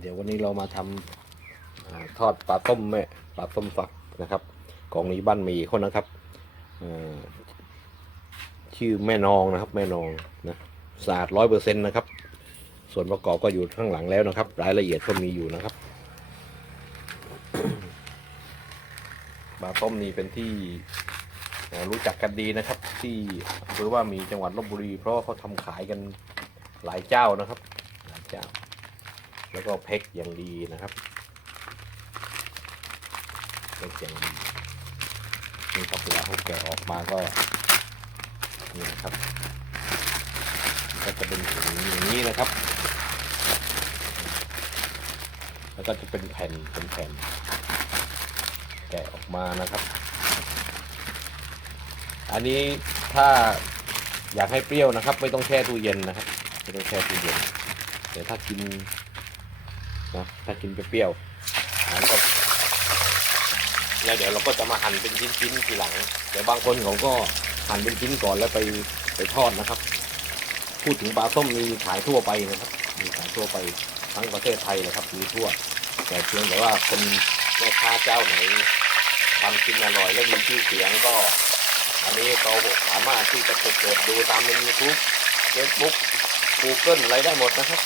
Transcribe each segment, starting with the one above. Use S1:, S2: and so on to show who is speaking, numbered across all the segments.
S1: เดี๋ยววันนี้เรามาทำอาทอดปลาต้มแม่ปลาต้มฝักนะครับกองนี้บ้านมีคนนะครับชื่อแม่นองนะครับ แม่นองนะสะอาดร้อยเปอร์เซ็นต์นะครับ ส่วนประกอบก็อยู่ข้างหลังแล้วนะครับ รายละเอียดก็มีอยู่นะครับปลาต้มนี่เป็นที่รู้จักกันดีนะครับ ที่อำเภอว่ามีจังหวัดลบบุรี เพราะเขาทำขายกันหลายเจ้านะครับหลายเจ้า แล้วก็เพ็กอย่างดีนะครับเพ็กอย่างดีนี่ครับเวลาเขาแกะออกมาก็นี่นะครับ ก็จะเป็นถุงอย่างนี้นะครับ แล้วก็จะเป็นแผ่นเป็นแผ่น แกะออกมานะครับ อันนี้ถ้าอยากให้เปรี้ยวนะครับ ไม่ต้องแช่ตู้เย็นนะครับไม่ต้องแช่ตู้เย็นแต่ถ้ากิน นะถ้ากินเปรี้ยวๆแล้วก็แล้วเดี๋ยวเราก็จะมาหั่นเป็นชิ้นๆทีหลังเดี๋ยวบางคนเขาก็หั่นเป็นชิ้นก่อนแล้วไปไปทอดนะครับ พูดถึงปลาส้มมีขายทั่วไปนะครับมีขายทั่วไปทั้งประเทศไทยเลยครับมีทั่ว แต่เพียงแต่ว่าคนแม่ค้าเจ้าไหนทำกินอร่อยและมีชื่อเสียงก็ อันนี้เราสามารถที่จะกดเปิดดูตามในยูทูบเฟซบุ๊กกูเกิลอะไรได้หมดนะครับ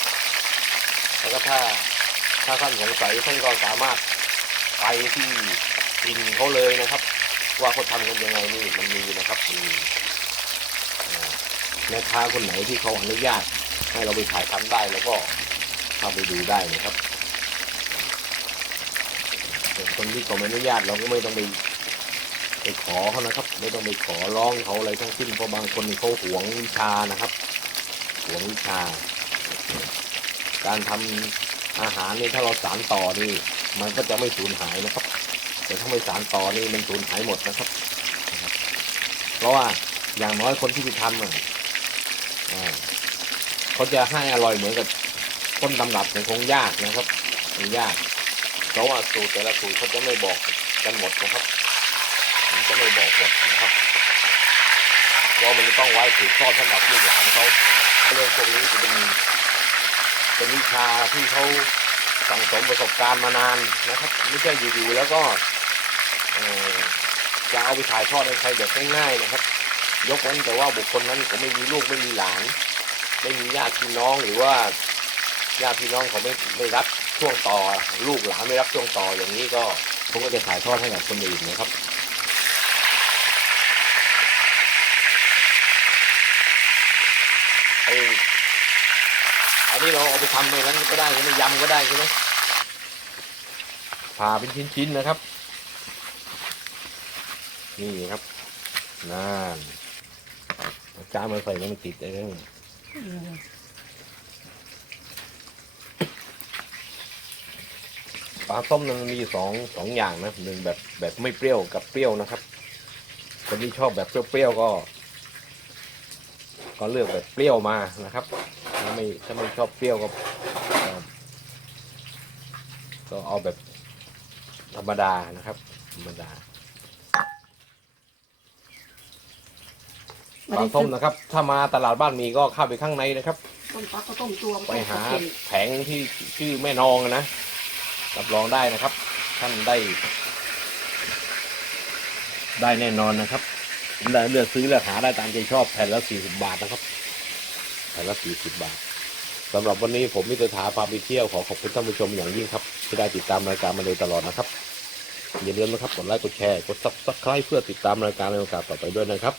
S1: แล้วก็ถ้า ถ้าท่านสงสัยท่านก็สามารถไปที่อินเขาเลยนะครับ ว่าเขาทำกันยังไงนี่มันมีนะครับมีแม่ค้าคนไหนที่เขาอนุญาต ให้เราไปถ่ายทำได้แล้วก็เข้าไปดูได้นะครับส่วนคนที่เขาไม่อนุญาตเราก็ไม่ต้องไปไปขอเขานะครับ ไม่ต้องไปขอร้องเขาอะไรทั้งสิ้นเพราะบางคนเขาหวงวิชานะครับหวงวิชา การทำ อาหารนี่ถ้าเราสารต่อนี่มันก็จะไม่สูญหายนะครับ แต่ถ้าไม่สารต่อนี่มันสูญหายหมดนะครับ เพราะว่าอย่างน้อยคนที่ไปทำอะเขาจะให้อร่อยเหมือนกับต้นตำรับเนี่ยคงยากนะครับคงยาก เพราะว่าสูตรแต่ละสูตรเขาจะไม่บอกกันหมดนะครับจะไม่บอกหมดนะครับเพราะมันจะต้องไว้สืบทอดสำหรับลูกหลานเขาเรื่องพวกนี้จะเป็น เป็นวิชาที่เขาสั่งสมประสบการณ์มานานนะครับ ไม่ใช่อยู่ๆแล้วก็จะเอาไปถ่ายทอดให้ใครแบบง่ายๆนะครับ ยกเว้นแต่ว่าบุคคลนั้นเขาไม่มีลูกไม่มีหลาน ไม่มีญาติพี่น้องหรือว่าญาติพี่น้องเขาไม่ไม่รับช่วงต่อ ลูกหลานไม่รับช่วงต่ออย่างนี้ก็เขาก็จะถ่ายทอดให้กับคนอื่นนะครับ ไอ อันนี้ เราเอาไปทำในนั้นก็ได้ใช่ไหมยำก็ได้ใช่ไหมผ่าเป็นชิ้นๆนะครับ นี่ครับนั่นจ้ามาใส่แล้วมันติดไอ้นั่นปลาต้มนั้นมันมีสองสองอย่างนะหนึ่งแบบแบบไม่เปรี้ยวกับเปรี้ยวนะครับ คนที่ชอบแบบเปรี้ยวๆก็ ก็เลือกแบบเปรี้ยวมานะครับ ถ้าไม่ถ้าไม่ชอบเปรี้ยวก็ก็ก็เอาแบบธรรมดานะครับ ธรรมดาปลาต้มนะครับ ถ้ามาตลาดบ้านมีก็เข้าไปข้างในนะครับ
S2: ต้มปลาก็ต้มตัว
S1: ไปหาแผงที่ชื่อแม่นองนะรับรองได้นะครับ ท่านได้ ได้แน่นอนนะครับได้เลือกซื้อเลือกหาได้ตามใจชอบแผ่นละสี่สิบบาทนะครับ แผ่นละสี่สิบบาทสำหรับวันนี้ผมมิตรถาพาไปเที่ยวขอขอบคุณท่านผู้ชมอย่างยิ่งครับ ที่ได้ติดตามรายการมาโดยตลอดนะครับ อย่าลืมนะครับกดไลค์กดแชร์กดซับสไครต์เพื่อติดตามรายการในโอกาสต่อไปด้วยนะครับ